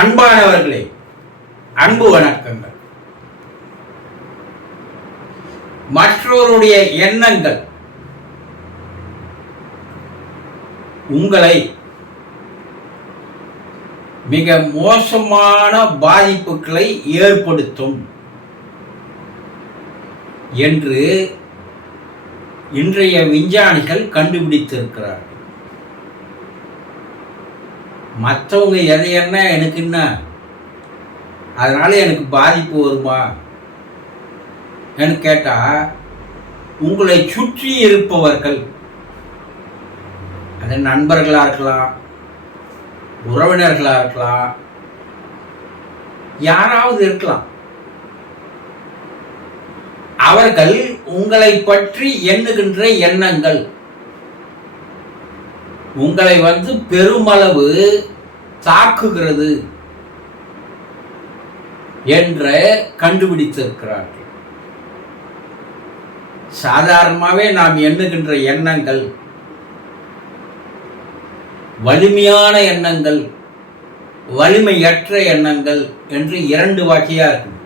அன்பானவர்களே, அன்பு வணக்கங்கள். மற்றவருடைய எண்ணங்கள் உங்களை மிக மோசமான பாதிப்புகளை ஏற்படுத்தும் என்று இன்றைய விஞ்ஞானிகள் கண்டுபிடித்திருக்கிறார்கள். மற்றவங்க எதை என்ன எனக்கு என்ன, அதனால எனக்கு பாதிப்பு வருமா என்று கேட்டால், உங்களை சுற்றி இருப்பவர்கள், அது நண்பர்களாக இருக்கலாம், உறவினர்களாக இருக்கலாம், யாராவது இருக்கலாம், அவர்கள் உங்களை பற்றி எண்ணுகின்ற எண்ணங்கள் உங்களை பெருமளவு தாக்குகிறது என்று கண்டுபிடித்திருக்கிறார்கள். சாதாரணமாகவே நாம் எண்ணுகின்ற எண்ணங்கள் வலிமையான எண்ணங்கள், வலிமையற்ற எண்ணங்கள் என்று இரண்டு வகையா இருக்கு.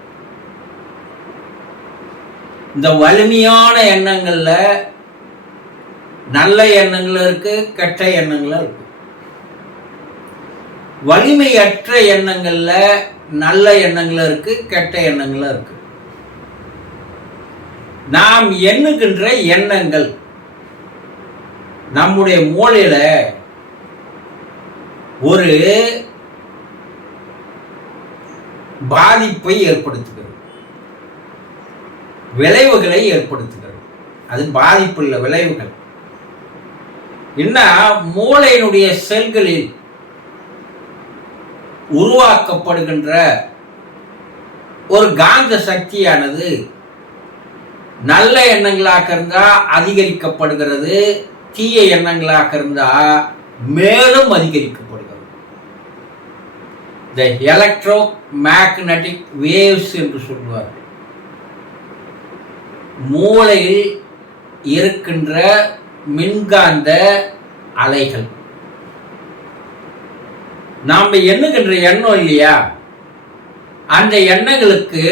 இந்த வலிமையான எண்ணங்கள்ல நல்ல எண்ணங்கள் இருக்கு, கெட்ட எண்ணங்கள் இருக்கு. வலிமையற்ற எண்ணங்கள்ல நல்ல எண்ணங்கள் இருக்கு, கெட்ட எண்ணங்கள் இருக்கு. நாம் எண்ணுகின்ற எண்ணங்கள் நம்முடைய மூளையில ஒரு பாதிப்பை ஏற்படுத்துகிறது, விளைவுகளை ஏற்படுத்துகிறது. அது பாதிப்பு இல்லை, விளைவுகள். என்ன, மூளையினுடைய செல்களில் உருவாக்கப்படுகின்ற ஒரு காந்த சக்தியானது நல்ல எண்ணங்களாக இருந்தா அதிகரிக்கப்படுகிறது, தீய எண்ணங்களாக இருந்தா மேலும் அதிகரிக்கப்படுகிறது. இந்த எலக்ட்ரோ மேக்னட்டிக் வேவ்ஸ் என்று சொல்வார்கள். மூளையில் இருக்கின்ற மின்காந்த அலைகள். நாம் எண்ணுகின்ற எண்ணம் இல்லையா, அந்த எண்ணங்களுக்கு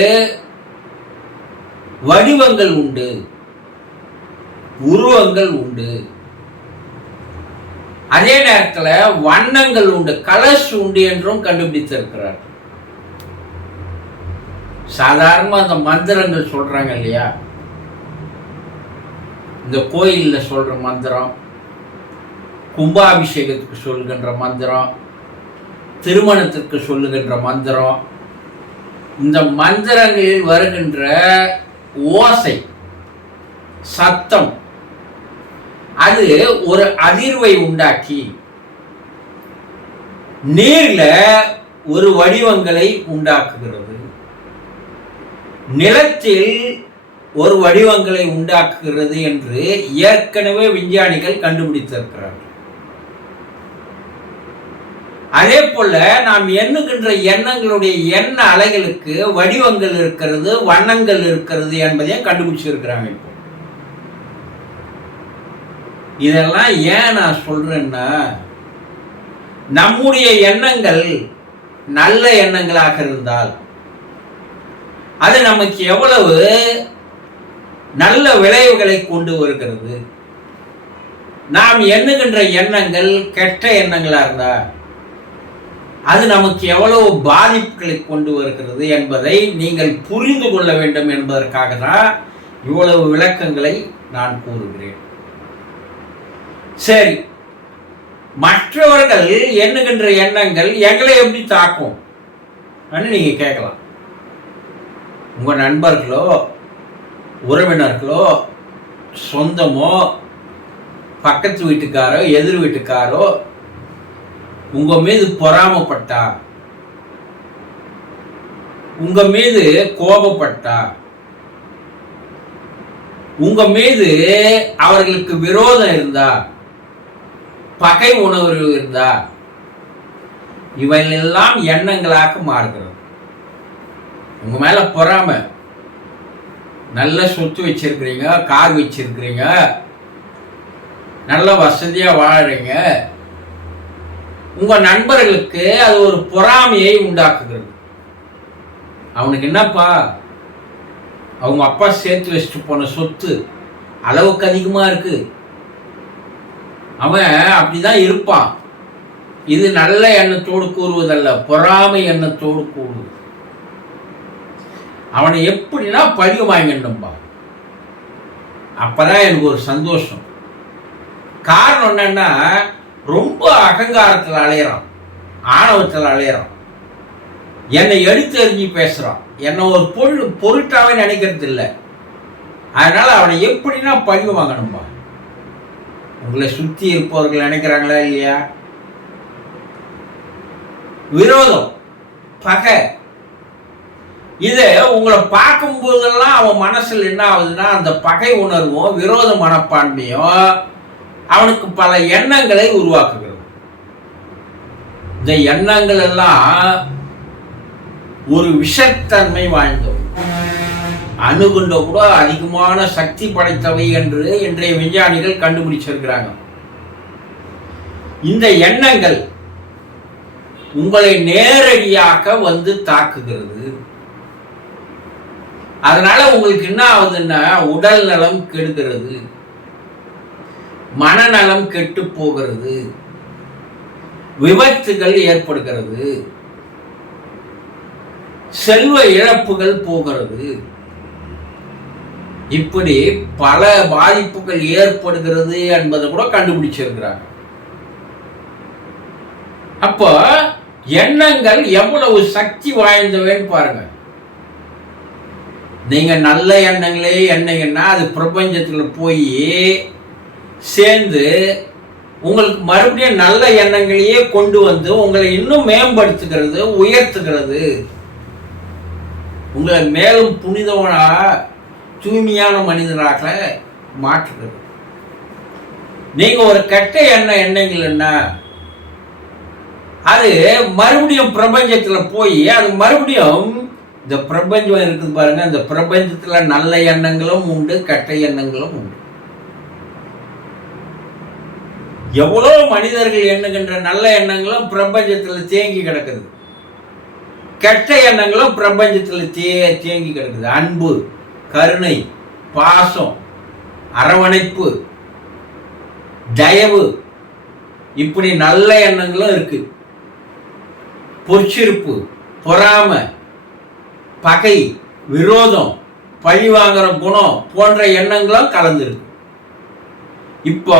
வடிவங்கள் உண்டு, உருவங்கள் உண்டு, அதே நேரத்தில் வண்ணங்கள் உண்டு, கலர்ஸ் உண்டு என்றும் கண்டுபிடித்திருக்கிறார். சாதாரணமாக அந்த மந்திரங்கள் சொல்றாங்க இல்லையா, இந்த கோயிலில் சொல்ற மந்திரம், கும்பாபிஷேகத்துக்கு சொல்லுகின்ற மந்திரம், திருமணத்திற்கு சொல்லுகின்ற மந்திரம், இந்த மந்திரங்களில் வருகின்ற ஓசை, சத்தம், அது ஒரு அதிர்வை உண்டாக்கி நீர்ல ஒரு வடிவங்களை உண்டாக்குகிறது, நிலத்தில் ஒரு வடிவங்களை உண்டாக்குகிறது என்று ஏற்கனவே விஞ்ஞானிகள் கண்டுபிடித்திருக்கிறார்கள். அதே போல நாம் எண்ணுகின்ற எண்ணங்களுடைய எண்ண அலைகளுக்கு வடிவங்கள் இருக்கிறது, வண்ணங்கள் இருக்கிறது என்பதையும் கண்டுபிடிச்சிருக்கிறாங்க. இப்போ இதெல்லாம் ஏன் நான் சொல்றேன்னா, நம்முடைய எண்ணங்கள் நல்ல எண்ணங்களாக இருந்தால் அது நமக்கு எவ்வளவு நல்ல விளைவுகளை கொண்டு வருகிறது, நாம் எண்ணுகின்ற எண்ணங்கள் கெட்ட எண்ணங்களா இருந்தா அது நமக்கு எவ்வளவு பாதிப்புகளை கொண்டு வருகிறது என்பதை நீங்கள் புரிந்து கொள்ள வேண்டும் என்பதற்காக தான் இவ்வளவு விளக்கங்களை நான் கூறுகிறேன். சரி, மற்றவர்கள் எண்ணுகின்ற எண்ணங்கள் எங்களை எப்படி தாக்கும் நீங்க கேட்கலாம். உங்க நண்பர்களோ, உறவினர்களோ, சொந்தமோ, பக்கத்து வீட்டுக்காரோ, எதிர் வீட்டுக்காரோ உங்க மீது பொறாமப்பட்டா, உங்க மீது கோபப்பட்டா, உங்க மீது அவர்களுக்கு விரோதம் இருந்தா, பகை உணர்வு இருந்தா, இவையெல்லாம் எண்ணங்களாக மாறுகிறது. உங்க மேல பொறாமை, நல்ல சொத்து வச்சிருக்கிறீங்க, கார் வச்சிருக்கிறீங்க, நல்ல வசதியா வாழறீங்க, உங்க நண்பர்களுக்கு அது ஒரு பொறாமையை உண்டாக்குகிறது. அவனுக்கு என்னப்பா, அவங்க அப்பா சேர்த்து வச்சுட்டு போன சொத்து அளவுக்கு அதிகமா இருக்கு, அவன் அப்படிதான் இருப்பான். இது நல்ல எண்ணத்தோடு கூறுவதல்ல, பொறாமை எண்ணத்தோடு கூறுவது. அவனை எப்படின்னா பழி வாங்கிடணும்பா, அப்பதான் எனக்கு ஒரு சந்தோஷம். காரணம் என்னன்னா, ரொம்ப அகங்காரத்தில் அலையிறான், ஆணவத்தில் அலையிறான், என்னை எடுத்தெறிஞ்சு பேசுறான், என்னை ஒரு பொருட்டாவே நினைக்கிறது இல்லை. அதனால அவனை எப்படின்னா பழி வாங்கணும்பா. உங்களை சுத்தி இருப்பவர்கள் நினைக்கிறாங்களா இல்லையா? விரோதம், பகை, இதை உங்களை பார்க்கும் போதெல்லாம் அவன் மனசுல என்ன ஆகுதுன்னா, அந்த பகை உணர்வும் விரோத மனப்பான்மையும் அவனுக்கு பல எண்ணங்களை உருவாக்குகிறது. இந்த எண்ணங்கள் எல்லாம் ஒரு விஷத்தன்மை வாய்ந்தவை, அணுகுண்ட கூட அதிகமான சக்தி படைத்தவை என்று இன்றைய விஞ்ஞானிகள் கண்டுபிடிச்சிருக்கிறாங்க. இந்த எண்ணங்கள் உங்களை நேரடியாக வந்து தாக்குகிறது. அதனால உங்களுக்கு என்ன ஆகுதுன்னா, உடல் நலம் கெடுகிறது, மனநலம் கெட்டு போகிறது, விபத்துகள் ஏற்படுகிறது, செல்வ இழப்புகள் போகிறது, இப்படி பல பாதிப்புகள் ஏற்படுகிறது என்பதை கூட கண்டுபிடிச்சிருக்கிறாங்க. அப்போ எண்ணங்கள் எவ்வளவு சக்தி வாய்ந்தவைன்னு பாருங்க. நீங்க நல்ல எண்ணங்களே எண்ணங்கன்னா அது பிரபஞ்சத்துல போய் சேர்ந்து உங்களுக்கு மறுபடியும் நல்ல எண்ணங்களையே கொண்டு வந்து உங்களை இன்னும் மேம்படுத்துகிறது, உயர்த்துகிறது, உங்களை மேலும் புனிதவனா தூய்மையான மனிதராக மாற்றுகிறது. நீங்க ஒரு கெட்ட எண்ணம் எண்ணங்கள்னா அது மறுபடியும் பிரபஞ்சத்துல போய் அது மறுபடியும் இந்த பிரபஞ்சம் இருக்குது பாருங்க, இந்த பிரபஞ்சத்துல நல்ல எண்ணங்களும் உண்டு, கெட்ட எண்ணங்களும் உண்டு. எவ்வளவு மனிதர்கள் எண்ணுகின்ற நல்ல எண்ணங்களும் பிரபஞ்சத்துல தேங்கி கிடக்குது, கெட்ட எண்ணங்களும் பிரபஞ்சத்துல தேங்கி கிடக்குது. அன்பு, கருணை, பாசம், அரவணைப்பு, தயவு, இப்படி நல்ல எண்ணங்களும் இருக்கு. பொற்சிருப்பு, பொறாமை, பகை, விரோதம், பழி வாங்குற குணம் போன்ற எண்ணங்களும் கலந்துருக்கு. இப்போ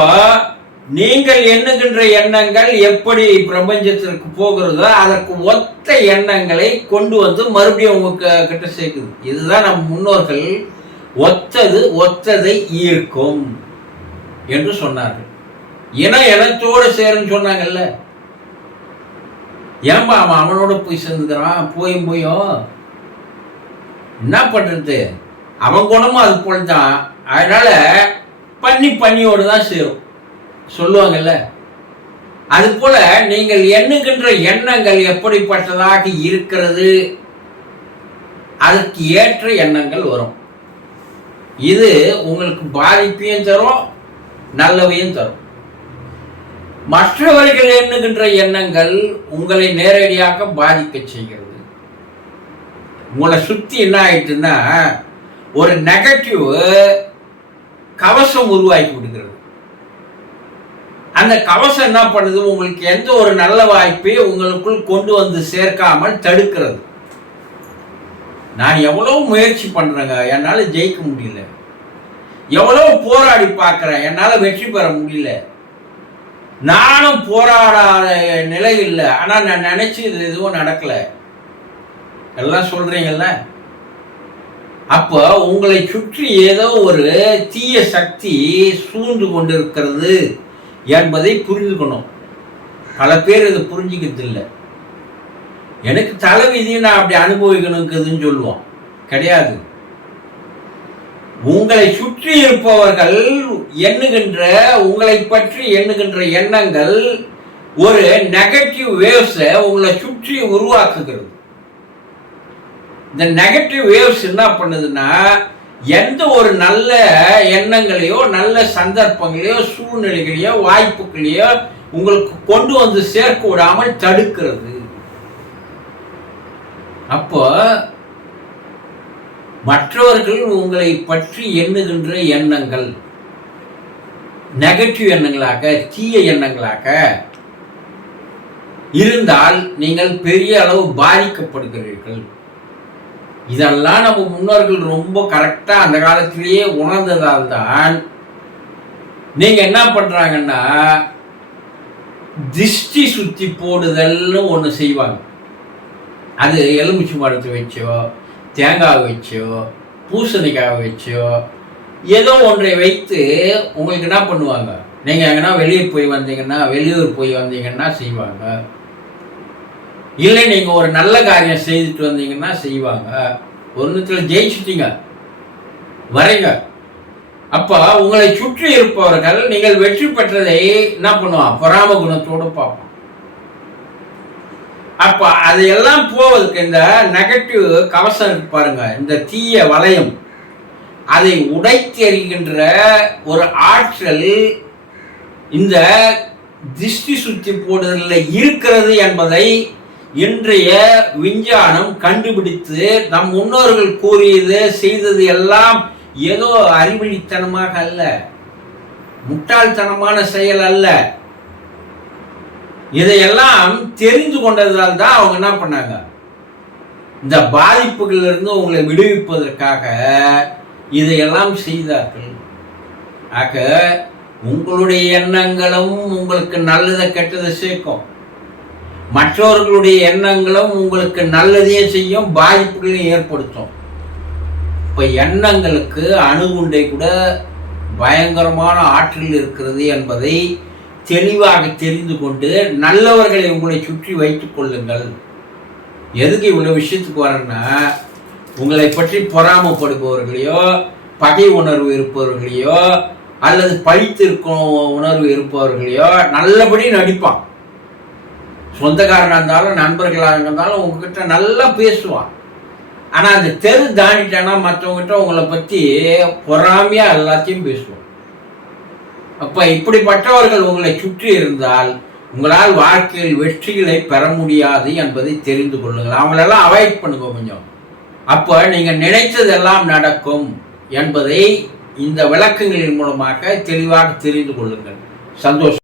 நீங்கள் எண்ணுகின்ற எண்ணங்கள் எப்படி பிரபஞ்சத்திற்கு போகிறதோ அதற்கு ஒத்த எண்ணங்களை கொண்டு வந்து மறுபடியும் உங்க கிட்ட சேர்க்குது. இதுதான் நம் முன்னோர்கள் ஒத்தது ஒத்ததை ஈர்க்கும் என்று சொன்னார்கள். இனத்தோடு சேருன்னு சொன்னாங்கல்ல. ஏன்பா அவன் அவனோட போய் சேர்ந்துக்கிறான், போயும் என்ன பண்றது, அவன் குணமும் அது போல்தான். அதனால பண்ணியோடு தான் சேரும் சொல்லுவாங்கல்ல. அது போல நீங்கள் எண்ணுகின்ற எண்ணங்கள் எப்படிப்பட்டதாக இருக்கிறது, அதற்கு ஏற்ற எண்ணங்கள் வரும். இது உங்களுக்கு பாதிப்பையும் தரும், நல்லவையும் தரும். மற்றவர்கள் எண்ணுகின்ற எண்ணங்கள் உங்களை நேரடியாக பாதிக்க செய்கிறது. உங்களை சுத்தி என்ன ஆயிட்டுன்னா ஒரு நெகட்டிவ் கவசம் உருவாக்கி விடுகிறது. அந்த கவசம் என்ன பண்ணுது, உங்களுக்கு எந்த ஒரு நல்ல வாய்ப்பை உங்களுக்குள் கொண்டு வந்து சேர்க்காமல் தடுக்கிறது. நான் எவ்வளவு முயற்சி பண்றேங்க, என்னால ஜெயிக்க முடியல, எவ்வளவு போராடி பார்க்கிறேன், என்னால வெற்றி பெற முடியல, நானும் போராடாத நிலை இல்லை, ஆனா நான் நினைச்சு இது எதுவும் நடக்கல எல்லாம் சொல்றீங்கல்ல. அப்போ உங்களை சுற்றி ஏதோ ஒரு தீய சக்தி சூழ்ந்து கொண்டிருக்கிறது என்பதை புரிஞ்சுக்கணும். பல பேர் இதை புரிஞ்சுக்கிறது இல்லை. எனக்கு தலைவிதி, நான் அப்படி அனுபவிக்கணுங்கிறதுன்னு சொல்லுவோம். கிடையாது. உங்களை சுற்றி இருப்பவர்கள் எண்ணுகின்ற, உங்களை பற்றி எண்ணுகின்ற எண்ணங்கள் ஒரு நெகட்டிவ் வேவ்ஸை உங்களை சுற்றி உருவாக்குகிறது. இந்த நெகட்டிவ் வேவ்ஸ் என்ன பண்ணுதுன்னா, எந்த ஒரு நல்ல எண்ணங்களையோ நல்ல சந்தர்ப்பங்களையோ சூழ்நிலைகளையோ வாய்ப்புகளையோ உங்களுக்கு கொண்டு வந்து சேர்க்க விடாமல் தடுக்கிறது. அப்போ மற்றவர்கள் உங்களை பற்றி எண்ணுகின்ற எண்ணங்கள் நெகட்டிவ் எண்ணங்களாக, தீய எண்ணங்களாக இருந்தால் நீங்கள் பெரிய அளவு பாதிக்கப்படுகிறீர்கள். இதெல்லாம் நம்ம முன்னோர்கள் ரொம்ப கரெக்டா அந்த காலத்திலேயே உணர்ந்ததால் தான் நீங்க என்ன பண்றாங்கன்னா, திருஷ்டி சுத்தி போடுதல்னு ஒன்று செய்வாங்க. அது எலுமிச்சை மரத்தை வச்சோ, தேங்காய் வச்சோ, பூசணிக்காய் வச்சோ, ஏதோ ஒன்றை வைத்து உங்களுக்கு என்ன பண்ணுவாங்க, நீங்கள் எங்கன்னா வெளியே போய் வந்தீங்கன்னா, வெளியூர் போய் வந்தீங்கன்னா செய்வாங்க. இல்லை நீங்கள் ஒரு நல்ல காரியம் செய்துட்டு வந்தீங்கன்னா செய்வாங்க. ஒன்றுத்தில் ஜெயிச்சுட்டீங்க வரீங்க. அப்போ உங்களை சுற்றி இருப்பவர்கள் நீங்கள் வெற்றி பெற்றதை என்ன பண்ணுவான், பொறாம குணத்தோடு பார்ப்பான். அப்போ அதையெல்லாம் போவதற்கு இந்த நெகட்டிவ் கவசம் இருக்கு பாருங்க, இந்த தீய வளையம், அதை உடைத்தெறிகின்ற ஒரு ஆற்றல் இந்த திருஷ்டி சுத்தி போடுதலில் இருக்கிறது என்பதை இன்றைய விஞ்ஞானம் கண்டுபிடித்து நம் முன்னோர்கள் கூறியது செய்தது எல்லாம் ஏதோ அறிவழித்தனமாக அல்ல, முட்டாள்தனமான செயல் அல்ல. இதையெல்லாம் தெரிந்து கொண்டதால் தான் அவங்க என்ன பண்ணாங்க, இந்த பாதிப்புகளிலிருந்து உங்களை விடுவிப்பதற்காக இதையெல்லாம் செய்தார்கள். ஆக உங்களுடைய எண்ணங்களும் உங்களுக்கு நல்லதை கெட்டதை சேர்க்கும், மற்றவர்களுடைய எண்ணங்களும் உங்களுக்கு நல்லதையும் செய்யும், பாதிப்புகளையும் ஏற்படுத்தும். இப்போ எண்ணங்களுக்கு அணுகுண்டை கூட பயங்கரமான ஆற்றல் இருக்கிறது என்பதை தெளிவாக தெரிந்து கொண்டு நல்லவர்களை உங்களை சுற்றி வைத்துக் கொள்ளுங்கள். எதுக்கு இவ்வளோ விஷயத்துக்கு வரேன்னா, உங்களை பற்றி பொறாமப்படுபவர்களையோ, பகை உணர்வு இருப்பவர்களையோ, அல்லது பழித்திருக்கும் உணர்வு இருப்பவர்களையோ நல்லபடி நடிப்பான். சொந்தக்காரனாக இருந்தாலும் நண்பர்களாக இருந்தாலும் உங்ககிட்ட நல்லா பேசுவான். ஆனால் அந்த தெரு தாண்டிட்டானா மற்றவங்ககிட்ட உங்களை பற்றி பொறாமையாக எல்லாத்தையும் பேசுவான். அப்போ இப்படிப்பட்டவர்கள் உங்களை சுற்றி இருந்தால் உங்களால் வாழ்க்கையில் வெற்றிகளை பெற முடியாது என்பதை தெரிந்து கொள்ளுங்கள். அவங்களெல்லாம் அவாய்ட் பண்ணுங்க கொஞ்சம். அப்போ நீங்கள் நினைத்ததெல்லாம் நடக்கும் என்பதை இந்த விளக்கங்களின் மூலமாக தெளிவாக தெரிந்து கொள்ளுங்கள். சந்தோஷம்.